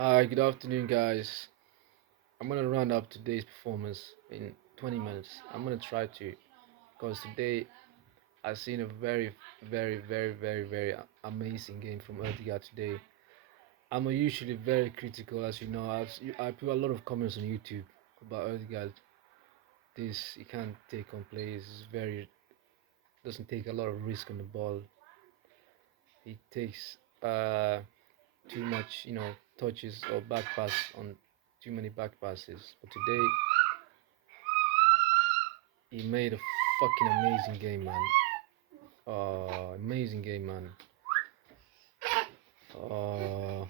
Hi, good afternoon, guys. I'm gonna round up today's performance in 20 minutes. I'm gonna try to, because today I've seen a very amazing game from Odeegard today. I'm usually very critical, as you know. I put a lot of comments on YouTube about Odeegard. This he can't take on plays. He's very doesn't take a lot of risk on the ball. He takes too much, touches or back pass on too many back passes. But today he made a fucking amazing game, man. Amazing game, man. Uh,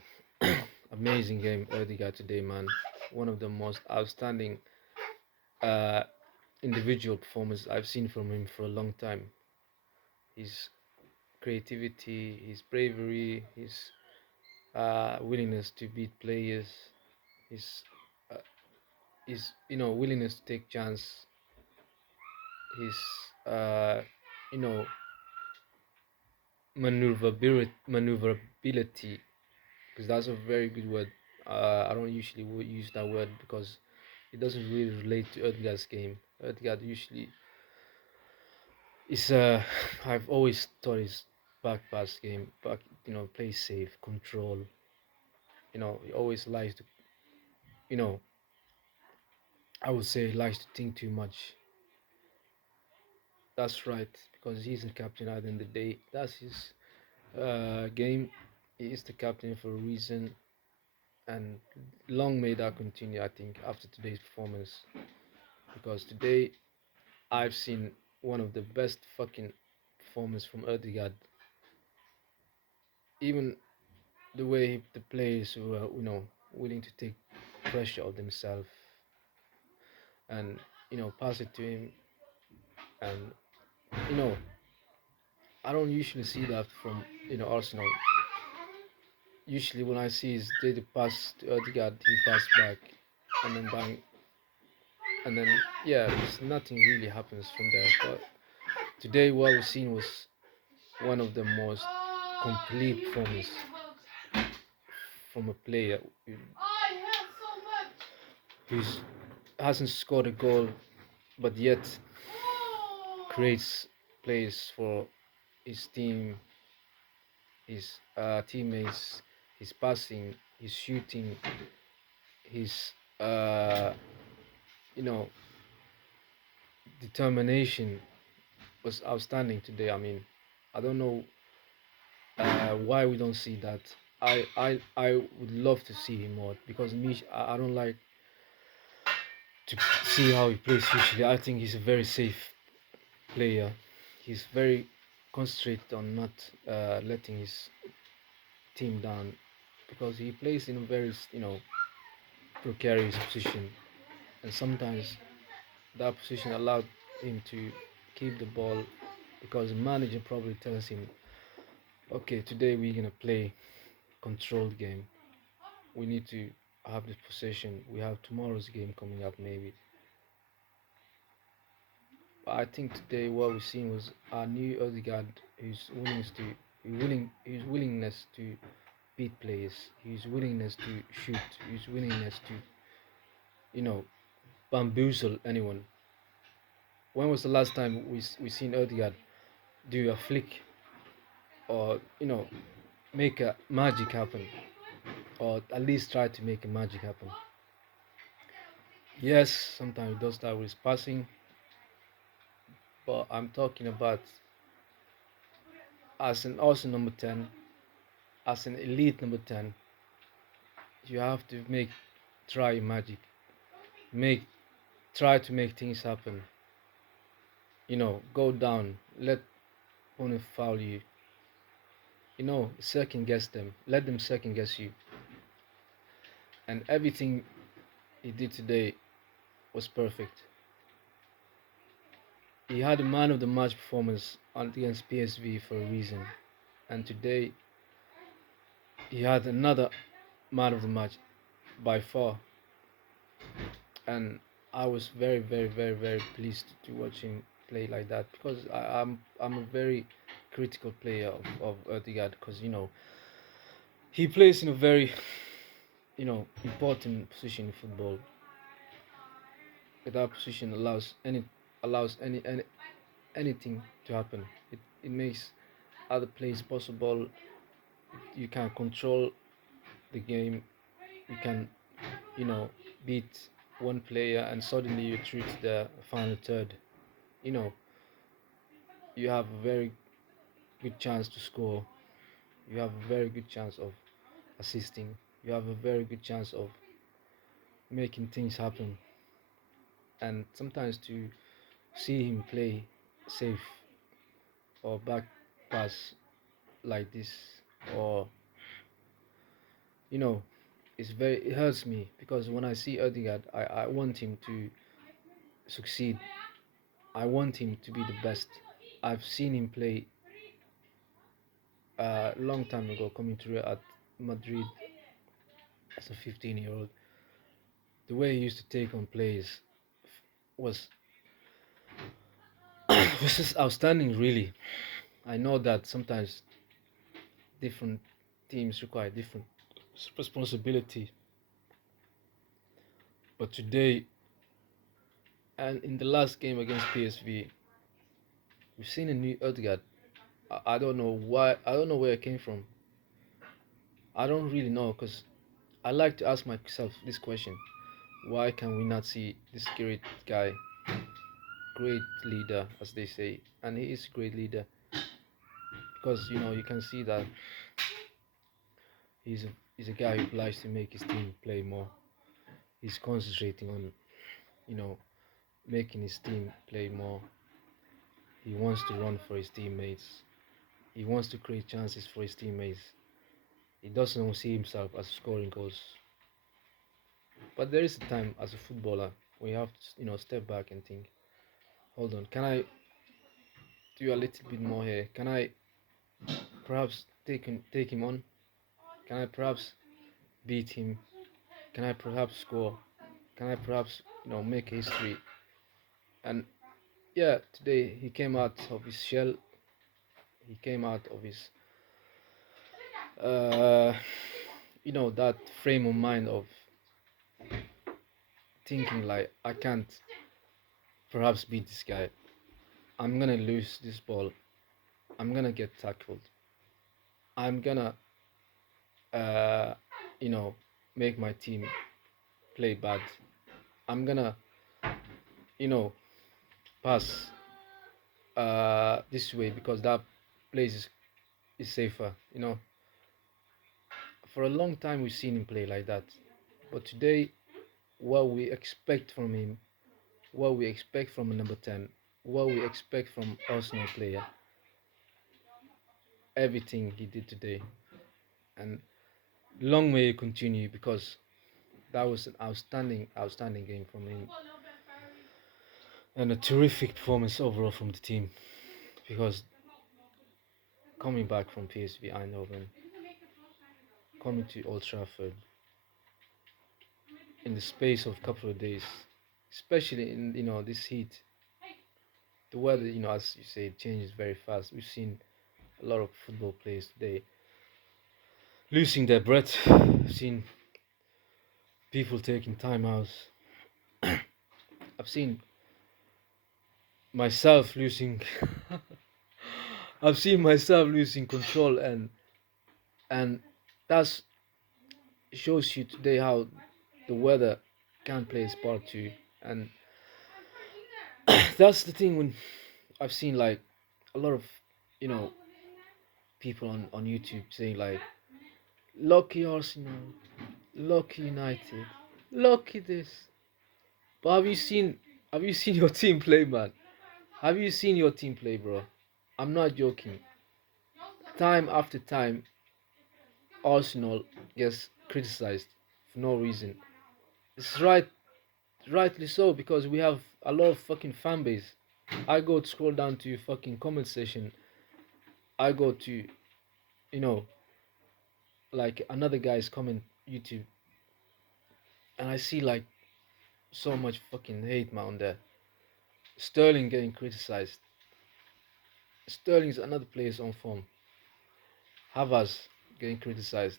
amazing game, Odegaard today, man. One of the most outstanding uh, individual performances I've seen from him for a long time. His creativity, his bravery, his willingness to beat players, his uh, his willingness to take chance, his uh, you know maneuverability, because that's a very good word. I don't usually use that word because it doesn't really relate to Odegaard's game. Odegaard usually is I've always thought his back pass game, back play safe, control. He always likes to you know I would say likes to think too much. That's right, because he's the captain at the end of the day. That's his game. He is the captain for a reason, and long may that continue. I think after today's performance, because today I've seen one of the best fucking performance from Odegaard. Even the way the players were, willing to take pressure of themselves and pass it to him. And you know, I don't usually see that from Arsenal. Usually, when I see is they pass to Odegaard, he pass back, and then bang, and then yeah, nothing really happens from there. But today, what we've seen was one of the most complete performance from a player who hasn't scored a goal but yet creates plays for his team, his teammates, his passing, his shooting, his you know determination was outstanding today. I mean, I don't know why we don't see that. I would love to see him more because me I don't like to see how he plays usually. I think he's a very safe player. He's very concentrated on not letting his team down because he plays in a very precarious position, and sometimes that position allowed him to keep the ball because the manager probably tells him, okay, today we're gonna play controlled game. We need to have this possession. We have tomorrow's game coming up maybe. But I think today what we've seen was our new Odegaard, his willingness to beat players, his willingness to shoot, his willingness to you know bamboozle anyone. When was the last time we seen Odegaard do a flick or make a magic happen, or at least try to make a magic happen? Yes, sometimes he does that with his passing, but I'm talking about as an awesome number 10, as an elite number 10, you have to try magic, make try to make things happen. Go down, let opponent foul you. Second guess them, let them second guess you, and everything he did today was perfect. He had a man of the match performance against PSV for a reason, and today he had another man of the match by far, and I was very pleased to watch him play like that because I'm a very critical player of Odegaard because he plays in a very important position in football. That position allows anything to happen. It makes other plays possible. You can control the game. You can you know beat one player and suddenly you through to the final third. You know you have a very good chance to score. You have a very good chance of assisting. You have a very good chance of making things happen. And sometimes to see him play safe or back pass like this, or you know, it hurts me because when I see Odeegard, I want him to succeed. I want him to be the best. I've seen him play a long time ago, coming through at Madrid as a 15-year-old. The way he used to take on plays was was just outstanding, really. I know that sometimes different teams require different responsibility, but today and in the last game against PSV, we've seen a new Odegaard. I don't know why. I don't know where it came from. I don't really know because I like to ask myself this question: why can we not see this great guy, great leader, as they say? And he is a great leader because you can see that he's a guy who likes to make his team play more. He's concentrating on you know making his team play more. He wants to run for his teammates. He wants to create chances for his teammates. He doesn't see himself as scoring goals. But there is a time as a footballer when you have to, step back and think, hold on, can I do a little bit more here? Can I perhaps take him on? Can I perhaps beat him? Can I perhaps score? Can I perhaps make history? And yeah, today he came out of his shell. He came out of his uh, that frame of mind of thinking like I can't perhaps beat this guy. I'm gonna lose this ball. I'm gonna get tackled. I'm gonna uh, you know make my team play bad. I'm gonna you know pass this way because that place is safer. For a long time we've seen him play like that, but today what we expect from him, what we expect from a number 10, what we expect from Arsenal player, everything he did today, and long may it continue because that was an outstanding game from him and a terrific performance overall from the team because coming back from PSV Eindhoven, coming to Old Trafford in the space of a couple of days, especially in this heat, the weather as you say changes very fast. We've seen a lot of football players today losing their breath. I've seen people taking timeouts. I've seen myself losing. I've seen myself losing control, and that's shows you today how the weather can play its part too. And that's the thing when I've seen like a lot of you know people on YouTube saying like lucky Arsenal, lucky United, lucky this. But have you seen your team play, man? Have you seen your team play, bro? I'm not joking. Time after time, Arsenal gets criticized for no reason. It's rightly so because we have a lot of fucking fan base. I go to scroll down to your fucking comment section. I go to you know like another guy's comment YouTube, and I see like so much fucking hate, man, on there. Sterling getting criticized. Sterling's another player's on form. Havertz getting criticized.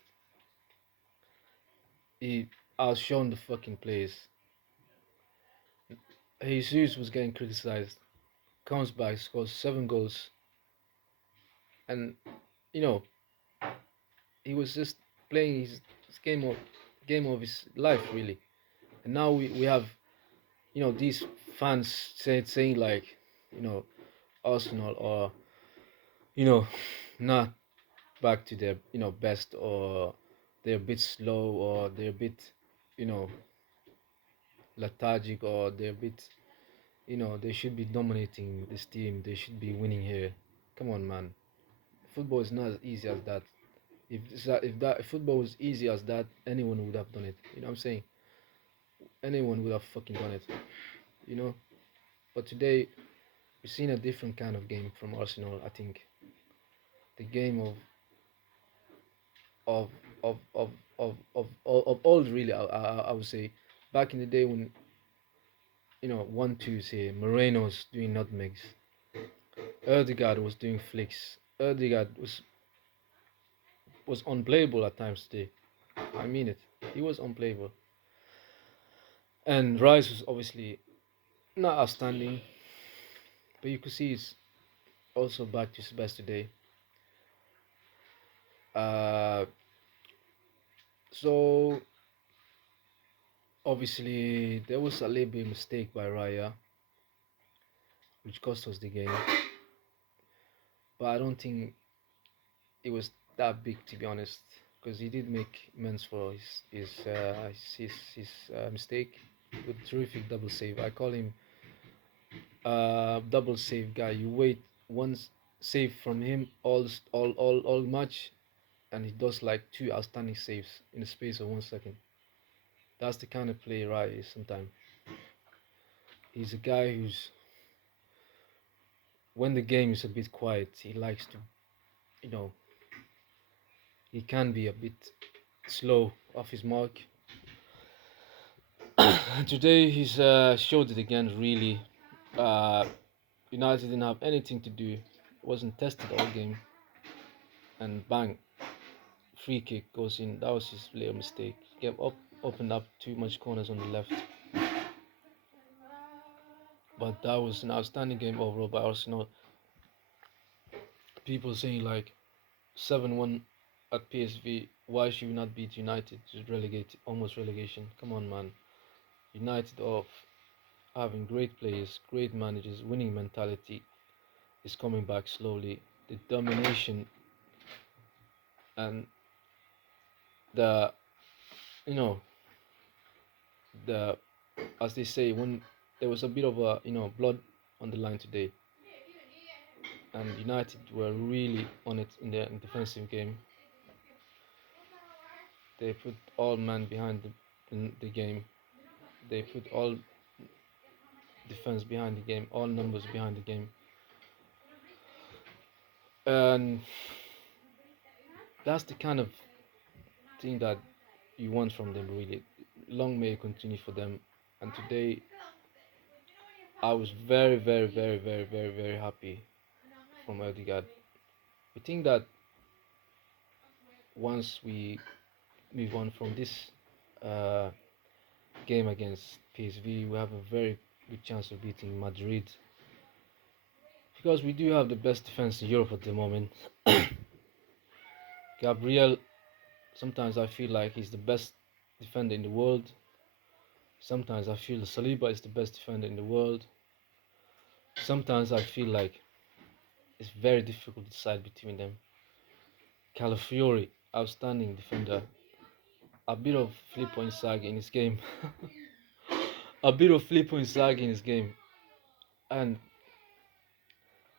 He outshone the fucking players. Jesus was getting criticized. Comes back, scores 7 goals, and you know he was just playing his game of his life really. And now we have these fans saying like you know Arsenal or you know not back to their best, or they're a bit slow, or they're a bit you know lethargic, or they're a bit they should be dominating this team, they should be winning here. Come on, man. Football is not as easy as that. If football was easy as that, anyone would have done it. You know what I'm saying? Anyone would have fucking done it. You know. But today we've seen a different kind of game from Arsenal. I think the game of of of of old really. I would say back in the day when 1-2s here, Moreno's doing nutmegs, Odeegard was doing flicks. Odeegard was unplayable at times today. I mean it. He was unplayable. And Rice was obviously not outstanding, but you could see he's also back to his best today. Uh, so obviously there was a little bit mistake by Raya, which cost us the game. But I don't think it was that big, to be honest, because he did make amends for his mistake with terrific double save. I call him double save guy. You wait one save from him all match, and he does like two outstanding saves in the space of 1 second. That's the kind of player Rai is. Sometimes he's a guy who's, when the game is a bit quiet, he likes to, you know, he can be a bit slow off his mark. Today he's showed it again. Really, uh, United didn't have anything to do, wasn't tested all game, and bang, free kick goes in. That was his little mistake. Opened up too much corners on the left. But that was an outstanding game overall by Arsenal. People saying like 7-1 at PSV. Why should we not beat United to relegate, almost relegation? Come on, man. United of having great players, great managers, winning mentality is coming back slowly. The domination and the you know the as they say, when there was a bit of a blood on the line today, and United were really on it in their defensive game. They put all men behind the game. They put all defense behind the game, all numbers behind the game, and that's the kind of thing that you want from them. Really, long may it continue for them. And today, I was very, very, very, very, very, very happy from Odeegard. We think that once we move on from this uh, game against PSV, we have a very good chance of beating Madrid, because we do have the best defense in Europe at the moment. Gabriel, sometimes I feel like he's the best defender in the world. Sometimes I feel Saliba is the best defender in the world. Sometimes I feel like it's very difficult to decide between them. Calafiori, outstanding defender. A bit of Filippo Inzaghi in his game. A bit of Filippo Inzaghi in his game. And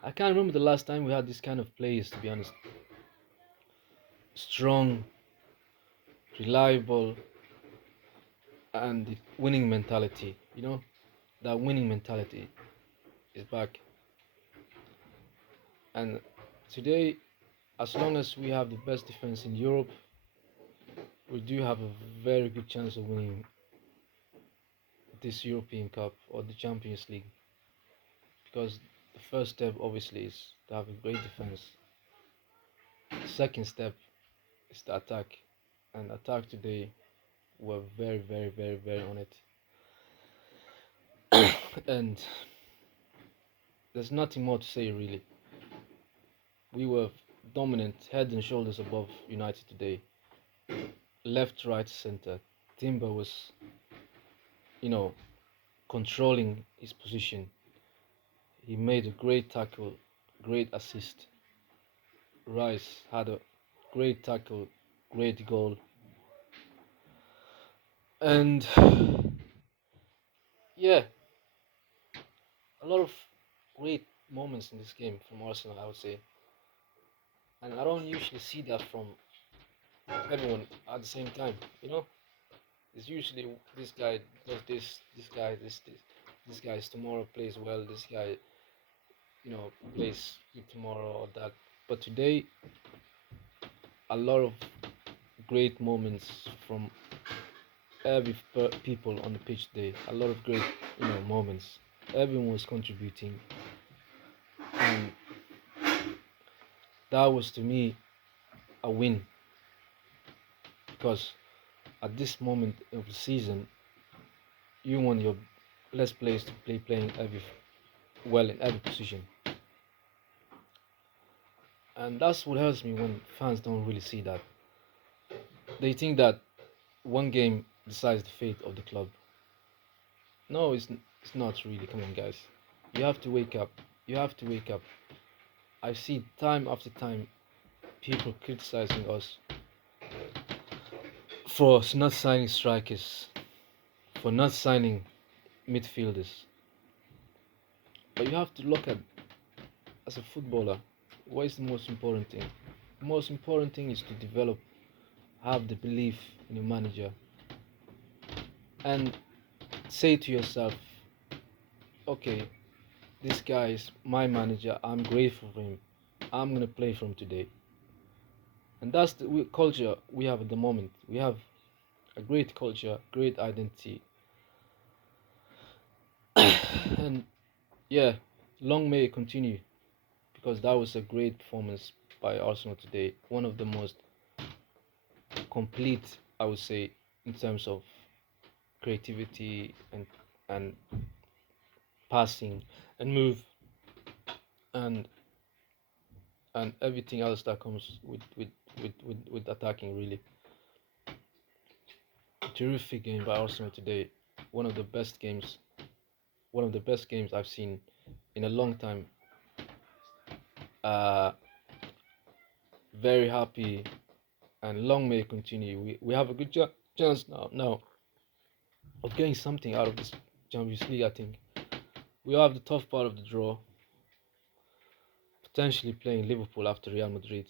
I can't remember the last time we had this kind of players, to be honest. Strong, reliable, and the winning mentality. That winning mentality is back. And today, as long as we have the best defense in Europe, we do have a very good chance of winning this European Cup or the Champions League. Because the first step, obviously, is to have a great defense. The second step is to attack. And attack today, were very, very, very, very on it, and there's nothing more to say really. We were dominant, head and shoulders above United today, left, right, center. Timber was, you know, controlling his position. He made a great tackle, great assist. Rice had a great tackle, great goal, and yeah, a lot of great moments in this game from Arsenal, I would say. And I don't usually see that from everyone at the same time. You know, it's usually this guy does this guy this guy tomorrow plays well, this guy plays good tomorrow or that. But today, a lot of great moments from people on the pitch today. A lot of great moments. Everyone was contributing, and that was to me a win because at this moment of the season, you want your best players to playing well in every position, and that's what hurts me when fans don't really see that. They think that one game decides the fate of the club. No, it's not really. Come on, guys. You have to wake up. You have to wake up. I see time after time people criticizing us for not signing strikers, for not signing midfielders. But you have to look at, as a footballer, what is the most important thing? The most important thing is to develop, have the belief in your manager, and say to yourself, okay, this guy is my manager. I'm grateful for him. I'm gonna play for him today. And that's the culture we have at the moment. We have a great culture, great identity, and yeah, long may it continue because that was a great performance by Arsenal today. One of the most complete, I would say, in terms of creativity and passing and move and and everything else that comes with attacking. Really, terrific game by Arsenal today. One of the best games. One of the best games I've seen in a long time. Uh, very happy and long may it continue. We have a good chance now of getting something out of this Champions League. I think we have the tough part of the draw, potentially playing Liverpool after Real Madrid.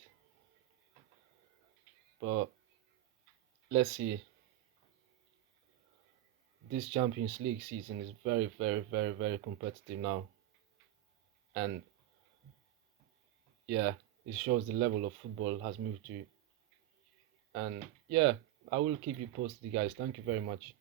But let's see. This Champions League season is very, very, very, very competitive now, and yeah, it shows the level of football has moved to. And yeah, I will keep you posted, guys. Thank you very much.